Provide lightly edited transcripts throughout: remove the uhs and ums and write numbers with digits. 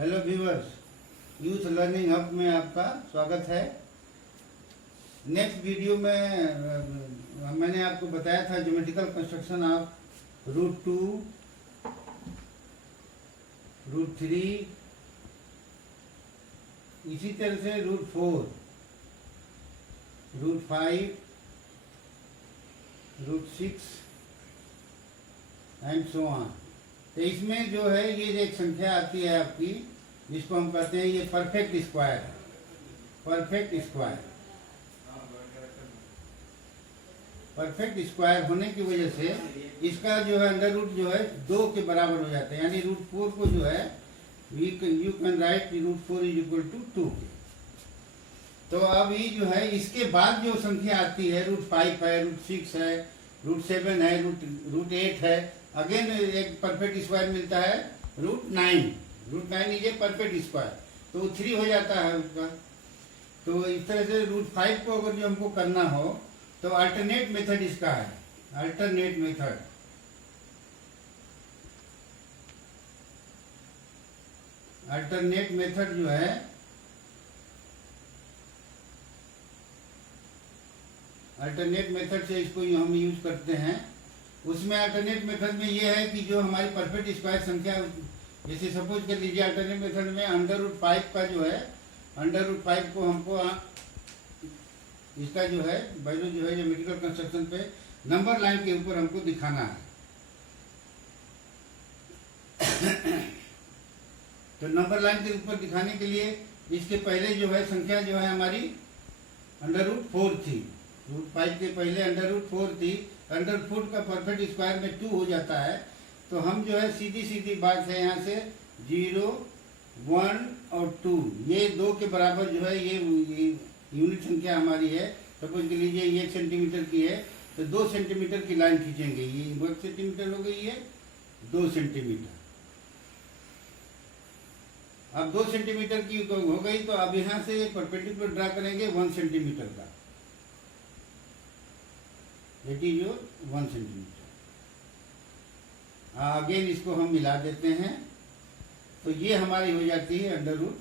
Hello viewers, youth learning hub में आपका स्वागत है। नेक्स्ट वीडियो में मैंने आपको बताया था geometrical construction of root 2, root 3, इसी तरह से root 4, root 5, root 6 and so on. तो इसमें जो है ये एक संख्या आती है आपकी, जिसको हम कहते हैं ये perfect square. Perfect square, perfect square होने की वजह से इसका जो है अंडर रूट जो है 2 के बराबर हो जाते हैं, यानी रूट 4 को जो है you can write root 4 is equal to 2। तो अब ये जो है इसके बाद जो संख्या आती है रूट 5 है, रूट 6 है, रूट 7 है, रूट 8 है, अगेन एक परफेक्ट स्क्वायर मिलता है root 9। Root 9 is a perfect square, तो 3 हो जाता है उसका। तो इस तरह से रूट 5 को अगर जो हमको करना हो तो अल्टरनेट मेथड इसका है। अल्टरनेट मेथड, अल्टरनेट मेथड जो है अल्टरनेट मेथड से इसको हम यूज करते हैं। उसमें अल्टरनेट मेथड में ये है कि जो हमारी परफेक्ट स्क्वायर संख्या, जैसे सपोज कर लीजिए अल्टरनेट मेथड में अंडर रूट 5 का जो है, अंडर रूट 5 को हमको इसका जो है वैल्यू जो है ज्योमेट्रिकल कंस्ट्रक्शन पे नंबर लाइन के ऊपर हमको दिखाना है। तो नंबर लाइन के ऊपर दिखाने के लिए इसके पहले जो है संख्या जो है हमारी अंडर रूट 4 थी। रूट 5 के पहले अंडर रूट 4 थी। अंडर रूट 4 का परफेक्ट स्क्वायर में 2 हो जाता है। तो हम जो है सीधी सीधी बात है, यहाँ से 0, 1 और 2, ये 2 के बराबर जो है ये यूनिट संख्या हमारी है। सपोज कर लीजिए ये 1 सेंटीमीटर की है, तो 2 सेंटीमीटर की लाइन खींचेंगे। ये 1 सेंटीमीटर हो गई है, 2 सेंटीमीटर। अब 2 सेंटीमीटर की हो गई, तो अब यहाँ से परपेंडिकुलर ड्रा करेंगे 1 सेंटीमीटर का, it is your 1 centimetre. Again इसको हम मिला देते हैं, तो ये हमारी हो जाती है अंडर रूट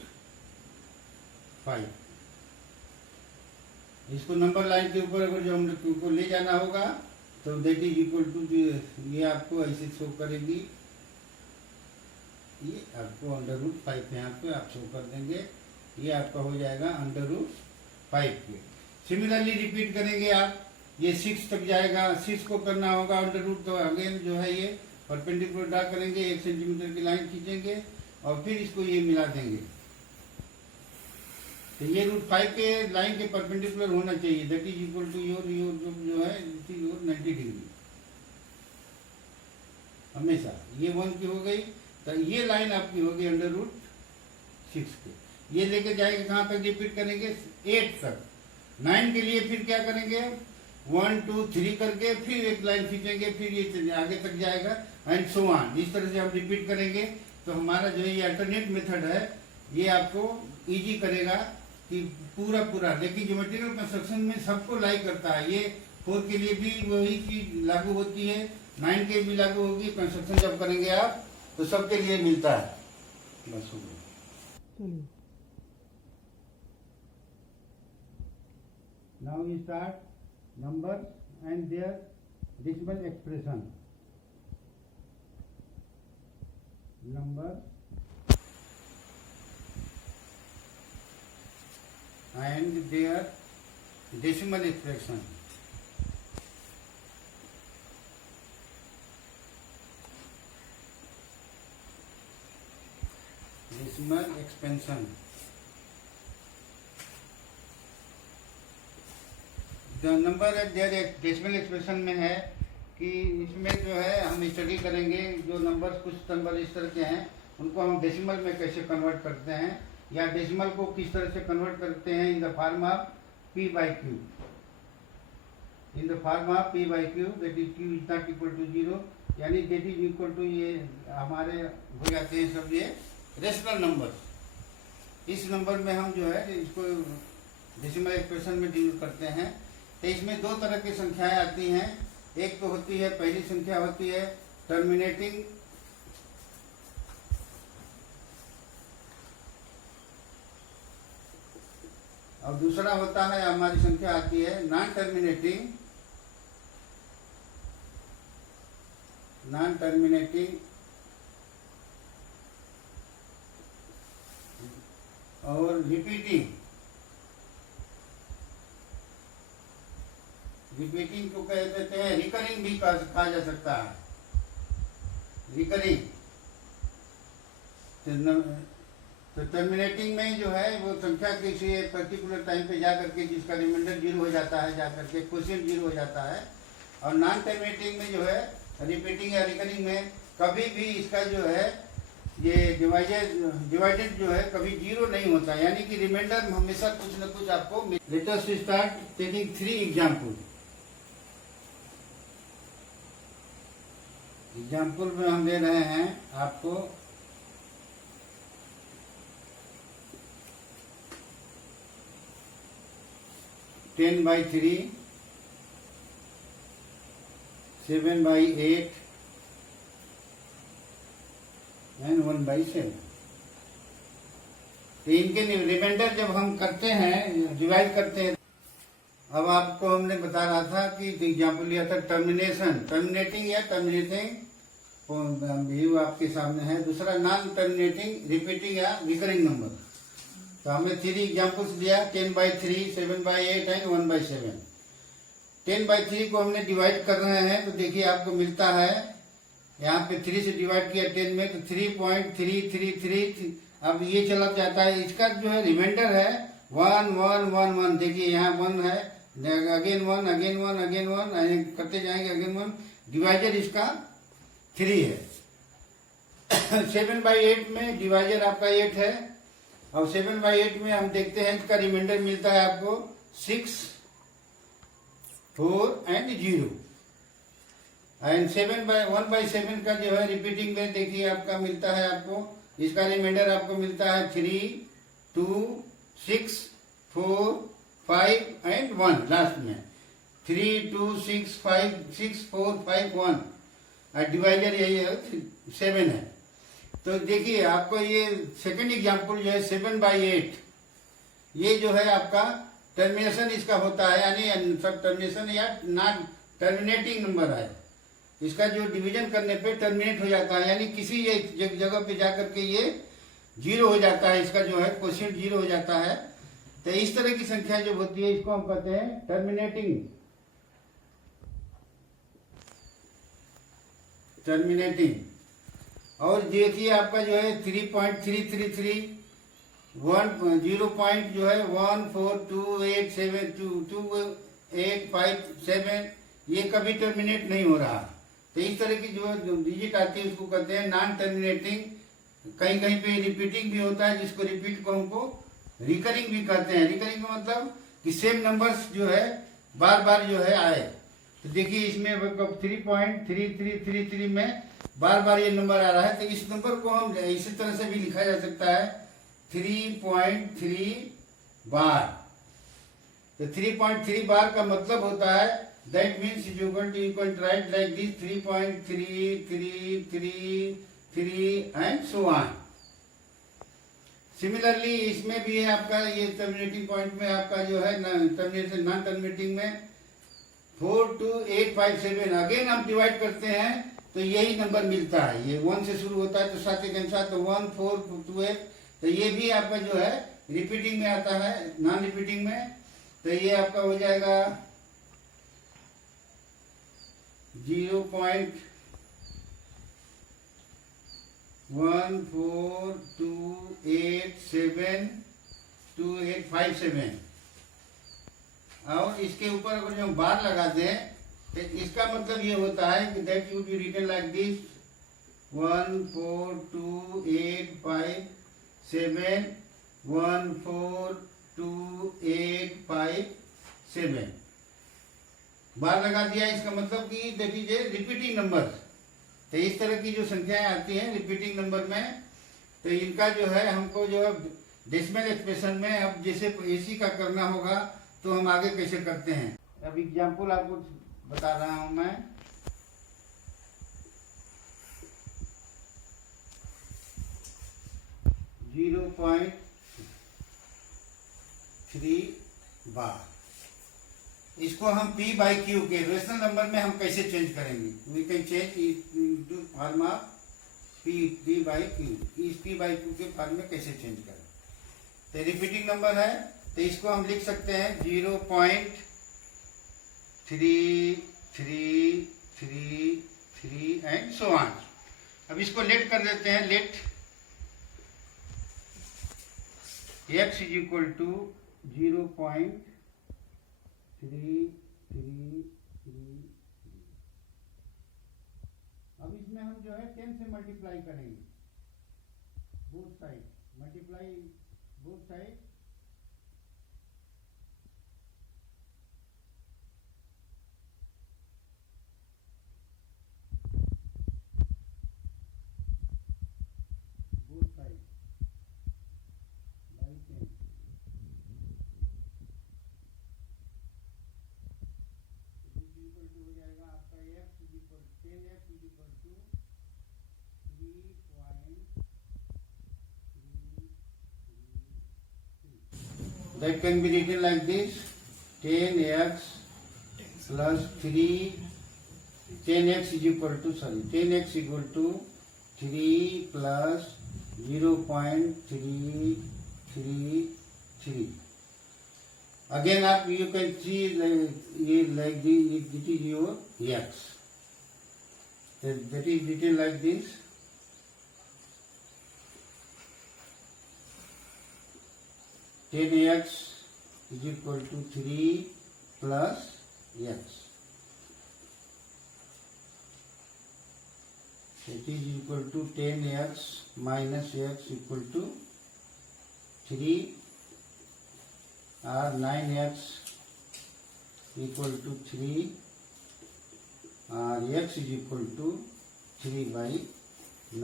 5। इसको नंबर लाइन के ऊपर अगर जो हम को ले जाना होगा तो दैट इज इक्वल टू, ये आपको ऐसे शो करेगी, ये आपको अंडर रूट 5 यहाँ पे आप शो कर देंगे, ये आपका हो जाएगा अंडर रूट 5 के। सिमिलरली रिपीट करेंगे आप, ये 6 तक जाएगा। 6 को करना होगा अंडर रूट, तो अगेन जो है ये परपेंडिकुलर ड्रा करेंगे, 1 सेंटीमीटर की लाइन खींचेंगे और फिर इसको ये मिला देंगे। तो ये रूट 5 के लाइन के परपेंडिकुलर होना चाहिए, that is equal to your जो है 90 डिग्री हमेशा। ये 1 की हो गई, तो ये लाइन आपकी होगी अंडर रूट 6 के। ये लेके जाएगा कहाँ तक, रिपीट करेंगे 8 तक। 9 के लिए फिर क्या करेंगे, 1, 2, 3 करके फिर एक लाइन खींचेंगे, फिर ये आगे तक जाएगा एंड सो ऑन। इस तरह से हम रिपीट करेंगे। तो हमारा जो है ये अल्टरनेट मेथड है, ये आपको इजी करेगा कि पूरा, लेकिन ज्योमेट्रिकल कंस्ट्रक्शन में सबको लाइक करता है। ये 4 के लिए भी वही चीज लागू होती है, 9 के भी लागू होगी। कंस्ट्रक्शन जब करेंगे आप तो सबके लिए मिलता है। बस हो गया। Now we start numbers and their decimal expression. Number and their decimal expression. Decimal expansion. जो नंबर है देयर डेसिमल एक्सप्रेशन में है कि इसमें जो है हम स्टडी करेंगे जो नंबर्स, कुछ नंबर इस तरह के हैं, उनको हम डेसिमल में कैसे कन्वर्ट करते हैं, या डेसिमल को किस तरह से कन्वर्ट करते हैं in the form of p/q। In the form of p/q, that is q is not equal to 0, यानी दैट इज इक्वल टू, ये हमारे हो जाते हैं सब ये रेशनल नंबर। इस नंबर में हम जो है इसको डेसिमल एक्सप्रेशन में डील करते हैं। तो इसमें 2 तरह की संख्याएं आती हैं। एक तो होती है, पहली संख्या होती है टर्मिनेटिंग और दूसरा होता है हमारी संख्या आती है नॉन टर्मिनेटिंग और रिपीटिंग को कह देते हैं, रिकरिंग भी कहा जा सकता है, रिकरिंग। तो टर्मिनेटिंग में जो है वो संख्या किसी पर्टिकुलर टाइम पे जा करके जिसका रिमाइंडर 0 हो जाता है, जा करके क्वोशिएंट 0 हो जाता है। और नॉन टर्मिनेटिंग में जो है रिपीटिंग या रिकरिंग में कभी भी इसका जो है ये डिवाइडेड जो है कभी 0 नहीं होता, यानी कि रिमाइंडर हमेशा कुछ न कुछ आपको। Let us start taking 3 example में हम दे रहे हैं आपको 10/3, 7/8 एंड 1/7। तो इनके रिमाइंडर जब हम करते हैं, डिवाइड करते हैं, अब आपको हमने बता रहा था कि एग्जाम्पल लिया था टर्मिनेटिंग या टर्मिनेटिंग, व्यू आपके सामने है। दूसरा नॉन टर्मिनेटिंग, रिपीटिंग या रिकरिंग नंबर। तो हमने 3 एग्जाम्पल्स दिया, 10/3, 7/8 एंड 1/7। 10/3 को हमने डिवाइड कर रहे हैं, तो देखिए आपको मिलता है यहाँ पे 3 से डिवाइड किया 10 में, तो 3.333। अब ये चला जाता है, इसका जो है रिमाइंडर है 1 1 1 1। देखिए यहाँ 1 है, अगेन 1 अगेन 1 अगेन 1 करते जाएंगे, अगेन 1। डिवाइजर इसका 3 है। 7/8 में डिवाइजर आपका 8 है, और 7/8 में हम देखते हैं इसका रिमाइंडर मिलता है आपको 6, 4 एंड 0। एंड 1/7 का जो है रिपीटिंग में देखिए आपका मिलता है, आपको इसका रिमाइंडर आपको मिलता है 3, 2, 6, 4, 5 एंड 1 लास्ट में। 3, 2, 6, 5, 6, 4, 5, 1। डिवाइजर यही है 7 है। तो देखिए आपको ये सेकंड एग्जांपल जो है 7/8, ये जो है आपका टर्मिनेशन इसका होता है, यानी टर्मिनेशन या नॉन टर्मिनेटिंग नंबर है। इसका जो डिवीजन करने पे टर्मिनेट हो जाता है, यानी किसी एक जगह पे जाकर के ये 0 हो जाता है, इसका जो है क्वोशिएंट 0 हो जाता है। तो इस तरह की संख्या जो होती है इसको हम कहते हैं टर्मिनेटिंग। और देखिए आपका जो है 3.333, 0 पॉइंट जो है 14287 ये कभी टर्मिनेट नहीं हो रहा। तो इस तरह की जो डिजिट आती है उसको कहते हैं नॉन टर्मिनेटिंग। कहीं कहीं पे रिपीटिंग भी होता है, जिसको रिपीट को हमको रिकरिंग भी कहते हैं। रिकरिंग का मतलब कि सेम नंबर्स जो है बार बार जो है आए। तो देखिए इसमें 3.3333 में बार बार ये नंबर आ रहा है, तो इस नंबर को हम इसी तरह से भी लिखा जा सकता है 3.3 बार। तो 3.3 बार का मतलब होता है that means you can right like this 3.3333 and so on. Similarly इसमें भी है आपका ये टर्मिनेटिंग पॉइंट में आपका जो है नॉन टर्मिनेटिंग में 42857 अगेन हम डिवाइड करते हैं तो यही नंबर मिलता है। ये 1 से शुरू होता है तो 7 के अनुसार, तो 1428। तो ये भी आपका जो है रिपीटिंग में आता है, नॉन रिपीटिंग में। तो ये आपका हो जाएगा 0.142872857। और इसके ऊपर अगर जो बार लगा दें तो इसका मतलब ये होता है कि that would be written like this 1428571428557 बार लगा दिया। इसका मतलब कि that is a repeating number. तो इस तरह की जो संख्याएं आती हैं रिपीटिंग नंबर में, तो इनका जो है हमको जो है डेसिमल एक्सप्रेशन में अब जैसे एसी का करना होगा तो हम आगे कैसे करते हैं। अब एग्जाम्पल आपको बता रहा हूं मैं। .3 बार। इसको हम P बाई क्यू के रेशनल नंबर में हम कैसे चेंज करेंगे? We can change to form of P by q. इस P बाई क्यू के फॉर्म में कैसे चेंज करें? तो रिपीटिंग नंबर है तो इसको हम लिख सकते हैं 0.3333 एंड सो ऑन। अब इसको लेट कर देते हैं। Let x is equal to 0.3333। अब इसमें हम जो है 10 से मल्टीप्लाई करेंगे both side, multiply both side. Both side by 10। हो जाएगा आपका x is equal 10x is equal to 3.333। That can be written like this: 10x plus 3, 10x is equal to 10x equal to 3 plus 0.333। Again up you can see like this, it is your x. That is written like this. Ten x is equal to 3 plus x. It is equal to 10x minus x equal to 3 or 9x equal to 3 or x is equal to 3 by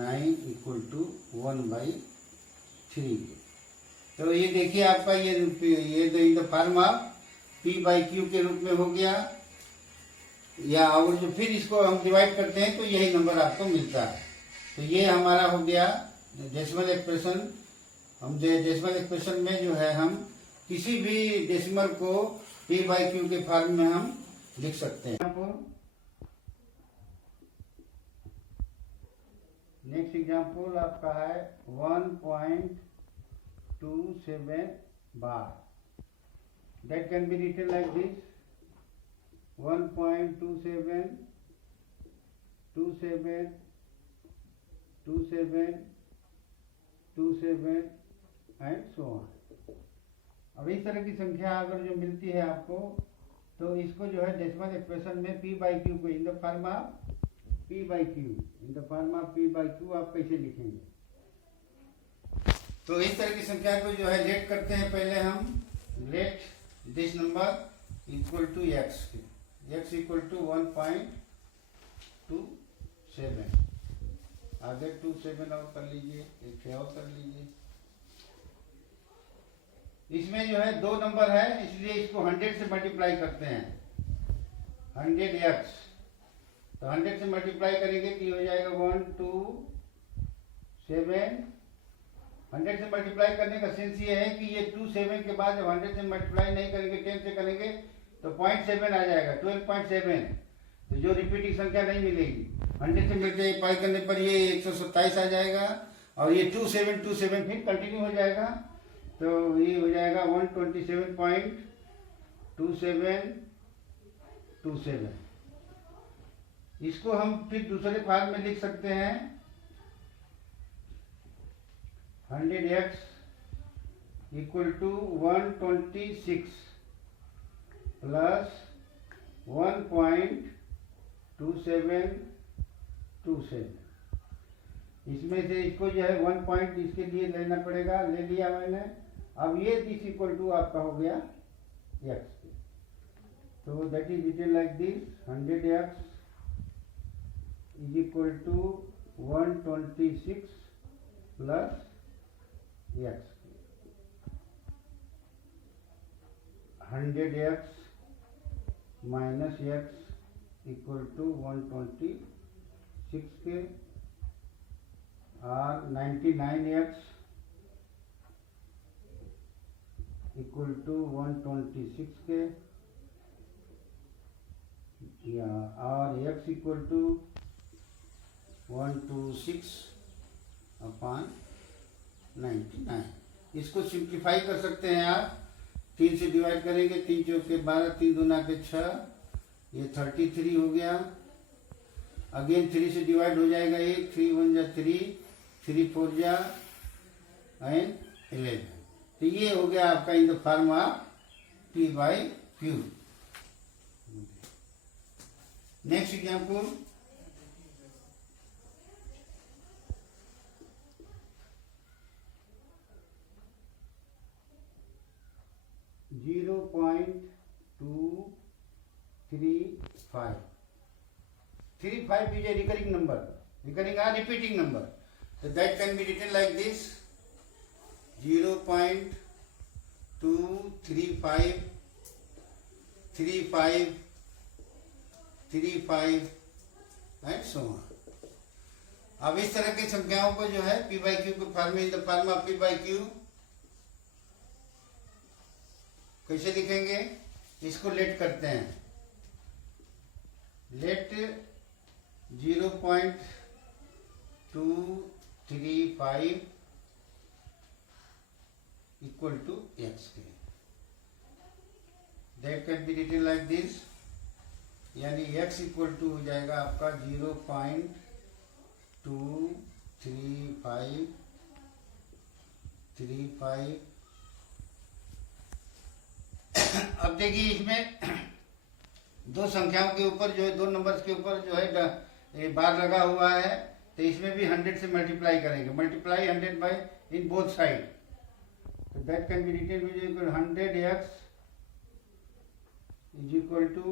9 equal to 1 by 3। तो ये देखिए आपका ये इन the form of P by q के रूप में हो गया। या और जो फिर इसको हम डिवाइड करते हैं तो यही नंबर आपको मिलता है। तो ये हमारा हो गया डेसिमल एक्सप्रेशन। हम डेसिमल एक्सप्रेशन में जो है हम किसी भी डेसिमल को P बाई क्यू के फॉर्म में हम लिख सकते हैं। नेक्स्ट एग्जाम्पल आपका है 1.27 बार। That can be written like this: 1.27, 27, 27, 27 and so on। अब इस तरह की संख्या अगर जो मिलती है आपको तो इसको जो है डेसिमल एक्सप्रेशन में P बाई क्यू को इन the form of P by Q, in the form of P by Q आप कैसे लिखेंगे? तो इस तरह की संख्या को जो है लेट करते हैं। पहले हम let this number equal to x equal to 1.27। आगे 27 और कर लीजिए, एक और कर लीजिए। इसमें जो है दो नंबर है इसलिए इसको 100 से मल्टीप्लाई करते हैं। 100x तो 100 से मल्टीप्लाई करेंगे तो हो जाएगा 127। 100 से मल्टीप्लाई करने का सेंस ये है कि ये 27 के बाद जब 100 से मल्टीप्लाई नहीं करेंगे 10 से करेंगे तो 0.7 आ जाएगा, 12.7। तो जो रिपीटिंग संख्या नहीं मिलेगी 100 से मल्टीप्लाई करने पर ये 127 आ जाएगा और ये 2727 फिर कंटिन्यू हो जाएगा। तो ये हो जाएगा 127.2727। इसको हम फिर दूसरे फॉर्म में लिख सकते हैं 100x इक्वल टू 126 प्लस 1.2727। इसमें से इसको जो है 1 पॉइंट इसके लिए लेना पड़ेगा, ले लिया मैंने। अब ये दिस इक्वल टू आपका हो गया x। तो that is written like this: 100x is equal to 126 plus x। 100x minus x equal to 126 के और 99x इक्वल टू 126 के, या और x इक्वल टू 126/99। इसको सिंप्लीफाई कर सकते हैं आप, 3 से डिवाइड करेंगे, 3 चौके 12, 3 दूना के 6, ये 33 हो गया। अगेन 3 से डिवाइड हो जाएगा, ये 3 1 जा 3, 3 4 जा एंड 11। तो ये हो गया आपका इन the form of P/Q। Next example, .235 35 is a recurring number, recurring or repeating number, so that can be written like this: 0.235 35 35 and so on। अब इस तरह की संख्याओं को जो है P/Q के फॉर्म में, इन द फॉर्म ऑफ P/Q कैसे लिखेंगे? इसको लेट करते हैं, लेट 0.235 इक्वल टू x के, that can be written like this, यानी x इक्वल टू हो जाएगा आपका 0.235। अब देखिए इसमें दो संख्याओं के ऊपर जो है, दो नंबर्स के ऊपर जो है बार लगा हुआ है, तो इसमें भी 100 से मल्टीप्लाई करेंगे, multiply 100 by in both side, तो that can be written which equal 100x is equal to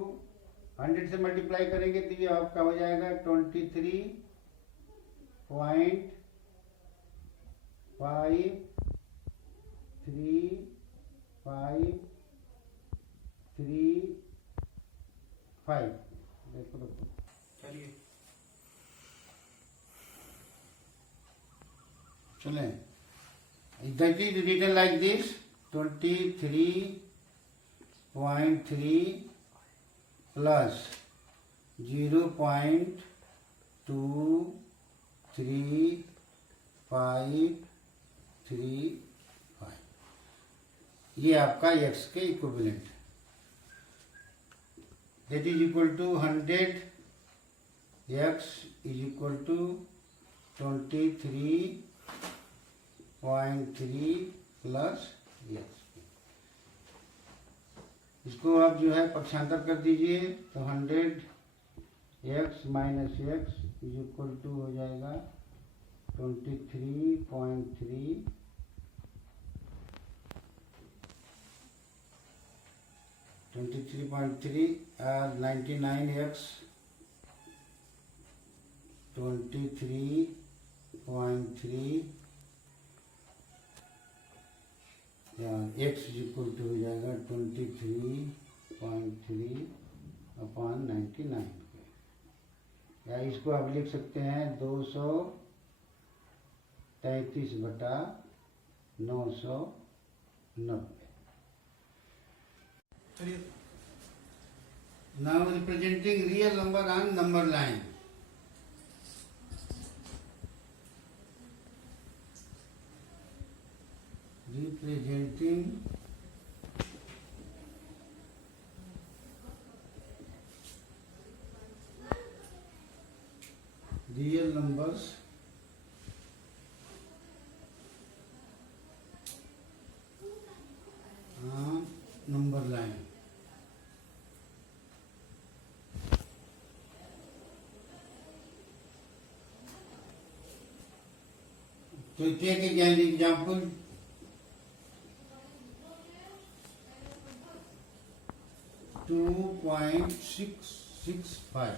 100 से मल्टीप्लाई करेंगे तो ये आपका हो जाएगा 23.535। देखो चलिए चलें, that is written like this 23.3 plus 0.23535, ये आपका x के equivalent, that is equal to 100x is equal to 23.3 plus x। इसको आप जो है पक्षांतर कर दीजिए, तो 100x minus x is equal to हो जाएगा 23.3 और 99x 23.3 x is equal to हो जाएगा 23.3/99, या इसको आप लिख सकते हैं 233/990। Now representing real number on number line. Representing real numbers on number line. So take an example. 2.665,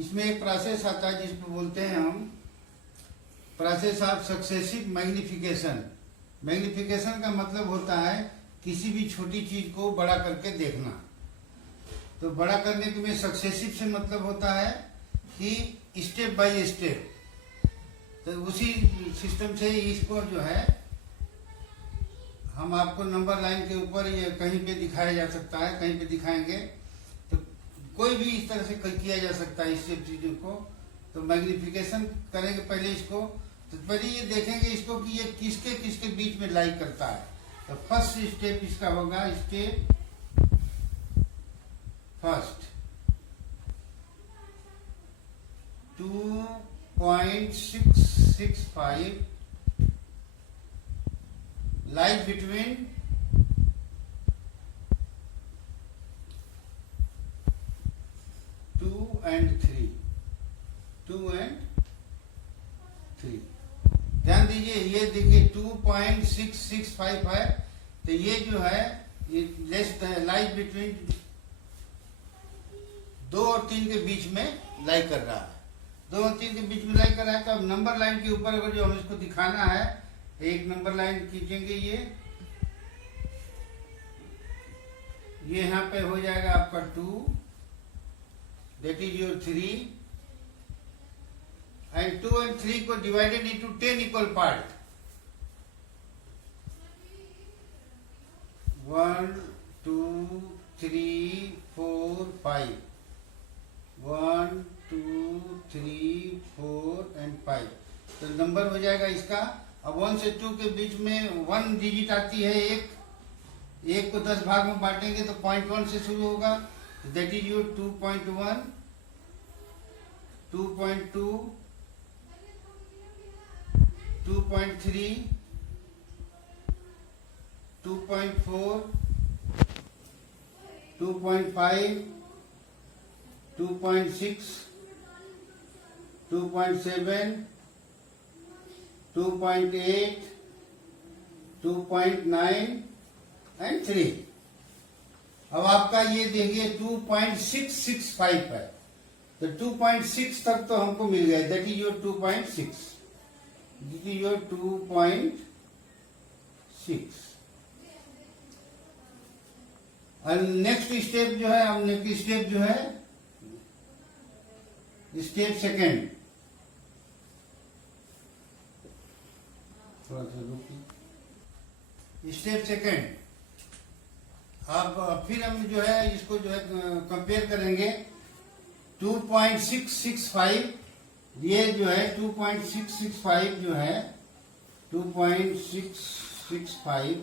इसमें एक प्रोसेस आता है जिसको बोलते हैं हम process of successive magnification. Magnification का मतलब होता है किसी भी छोटी चीज को बड़ा करके देखना। तो बड़ा करने के में सक्सेसिव से मतलब होता है कि स्टेप बाय स्टेप, तो उसी सिस्टम से इसको जो है हम आपको नंबर लाइन के ऊपर ये कहीं पे दिखाया जा सकता है, कहीं पे दिखाएंगे, तो कोई भी इस तरह से किया जा सकता है इस सब चीजों को। तो मैग्निफिकेशन करेंगे पहले इसको, तो पहले ये देखेंगे इसको कि ये किसके किसके बीच में लाई करता है। तो फर्स्ट स्टेप इसका होगा, step first 2.665 lies between 2 and 3, 2 and 3। ध्यान दीजिए, ये देखिए 2.665 है, तो ये जो है ये लेस लाइज बिटवीन 2 और 3 के बीच में लाई कर रहा है, 2 और 3 के बीच में लाई कर रहा है। तो अब नंबर लाइन के ऊपर अगर जो हम इसको दिखाना है, एक नंबर लाइन खींचेंगे, ये यहाँ पे हो जाएगा आपका 2, that is your 3, and 2 and 3 को divided into 10 equal part, 1 2 3 4 5, 1 2 3 4 and 5। तो नंबर हो जाएगा इसका। अब 1 से 2 के बीच में 1 डिजिट आती है, एक को 10 भाग में बांटेंगे तो 0.1 से शुरू होगा, दैट इज योर 2.1, 2.2, 2.3, 2.4, 2.5, 2.6, 2.7, 2.8, 2.9 and 3। अब आपका ये देखिए 2.665 है, तो 2.6 तक तो हमको मिल गया, that is your 2.6, this is your 2.6। और नेक्स्ट स्टेप जो है, हम नेक्स्ट स्टेप जो है स्टेप सेकेंड, थोड़ा सा रुकिए, स्टेप सेकेंड। अब फिर हम जो है इसको जो है कंपेयर करेंगे, 2.665, ये जो है 2.665 जो है 2.665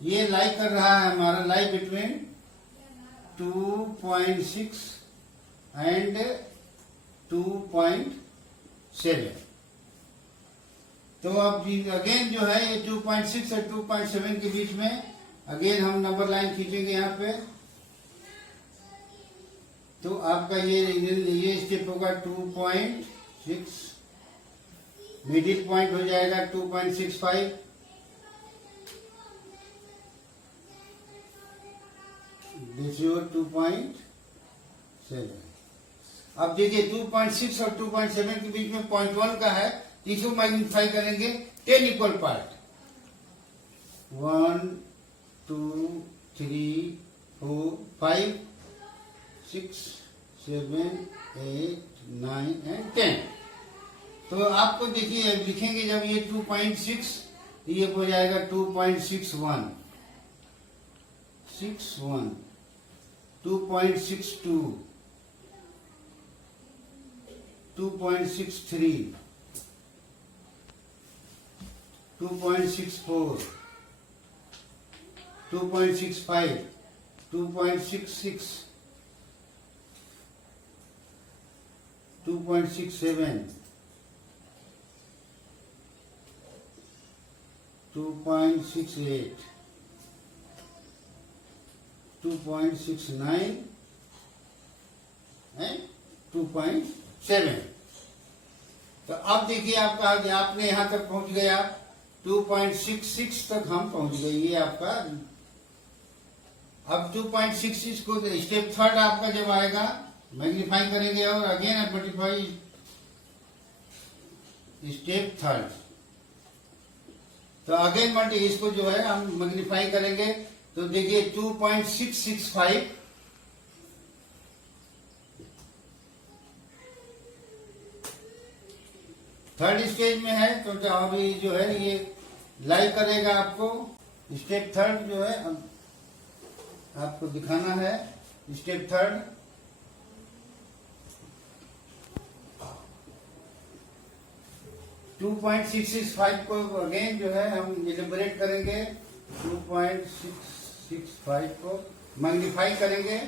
ये लाई कर रहा है हमारा, लाई बिटवीन 2.6 एंड 2.7। तो अब अगेन जो है ये 2.6 और 2.7 के बीच में अगेन हम नंबर लाइन खींचेंगे यहाँ पे, तो आपका ये स्टेप होगा 2.6, मिडिल पॉइंट हो जाएगा 2.65, दिस योर 2.7। अब देखिए 2.6 और 2.7 के बीच में 0.1 का है, इसको मैग्नीफाई करेंगे 10 इक्वल पार्ट, 1 2 3 4 5 6 7 8 9 and 10। तो आपको देखिए लिखेंगे जब ये 2.6, ये हो जाएगा 2.61, 2.62, 2.63, 2.64, 2.65, 2.66, 2.67, 2.68, 2.69 and 2.7। तो अब देखिए आपका आपने यहां तक पहुंच गया, 2.66 तक हम पहुंच गए, ये आपका। अब 2.66 को स्टेप थर्ड आपका जब आएगा, मैग्नीफाई करेंगे और अगेन मल्टीप्लाई स्टेप थर्ड, तो अगेन इसको जो है हम मैग्नीफाई करेंगे, तो देखिए 2.665 थर्ड स्टेज में है, तो अभी जो है ये लाई करेगा आपको स्टेप थर्ड जो है अब आपको दिखाना है। स्टेप थर्ड, टू 2.665 को अगेन जो है हम इलेबोरेट करेंगे। 2.665 को मैग्नीफाई करेंगे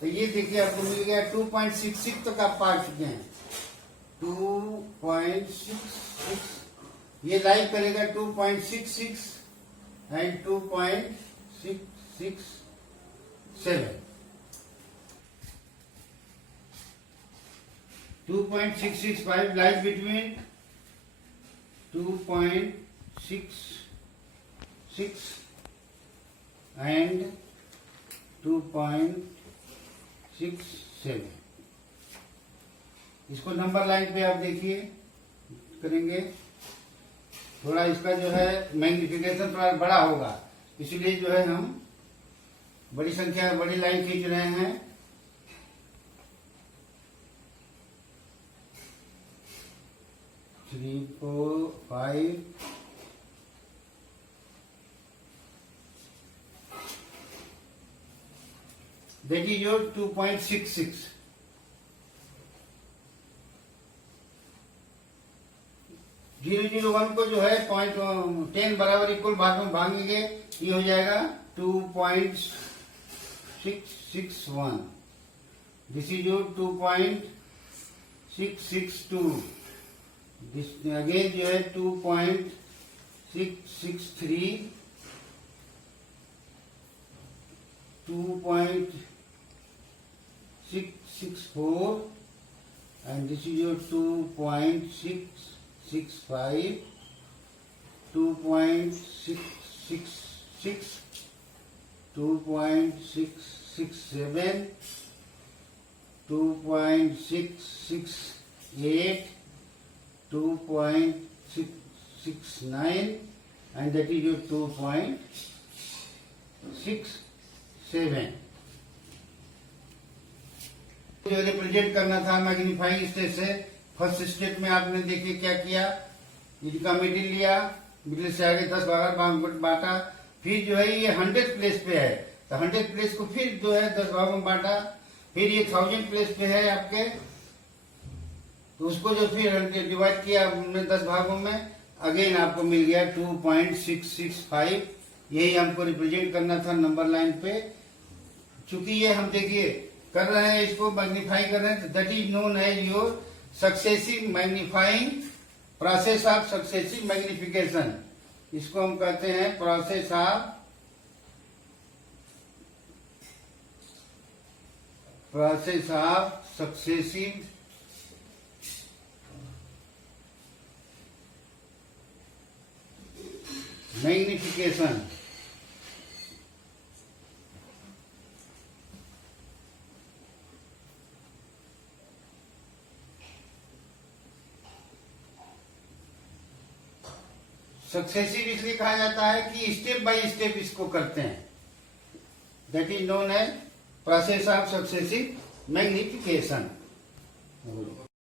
तो ये देखिए आपको मिल गया 2.66 तक आप पा चुके हैं। 2.66 ये लाइव करेगा 2.66 एंड 2.667। 2.665 lies between 2.66 and 2.67। इसको नंबर लाइन पे आप देखिए करेंगे, थोड़ा इसका जो है मैग्निफिकेशन थोड़ा बड़ा होगा, इसलिए जो है हम बड़ी संख्या बड़ी लाइन खींच रहे हैं। Three 4 5 that is your 2.66। Zero 0.01 को जो है 10 बराबर इक्वल भाग में भागेंगे, ये हो जाएगा 2.661। This is your 2.662। This again जो है 2.663, 2.664 and this is your 2.665, 2.666, 2.667, 2.668, 2.669 and that is your 2.67। जो रिप्रेजेंट करना था मैग्नीफाइंग स्टेप से, फर्स्ट स्टेप में आपने देखिए क्या किया, इनका मिडिल लिया, मिडिल से आगे 10 भाग बांटा, फिर जो है ये 100 प्लेस पे है तो 100 प्लेस को फिर जो है 10 भागों में बांटा, फिर ये 1000 प्लेस पे है आपके, तो उसको जो फिर डिवाइड किया हमने 10 भागों में, अगेन आपको मिल गया 2.665। यही हमको रिप्रेजेंट करना था नंबर लाइन पे। चूंकि ये हम देखिए कर रहे हैं, इसको मैग्नीफाई कर रहे हैं, that is known as your successive magnifying, process of successive magnification. इसको हम कहते हैं process of successive magnification. Successive इसलिए कहा जाता है कि स्टेप बाय स्टेप इसको करते हैं, that is known as process of successive magnification.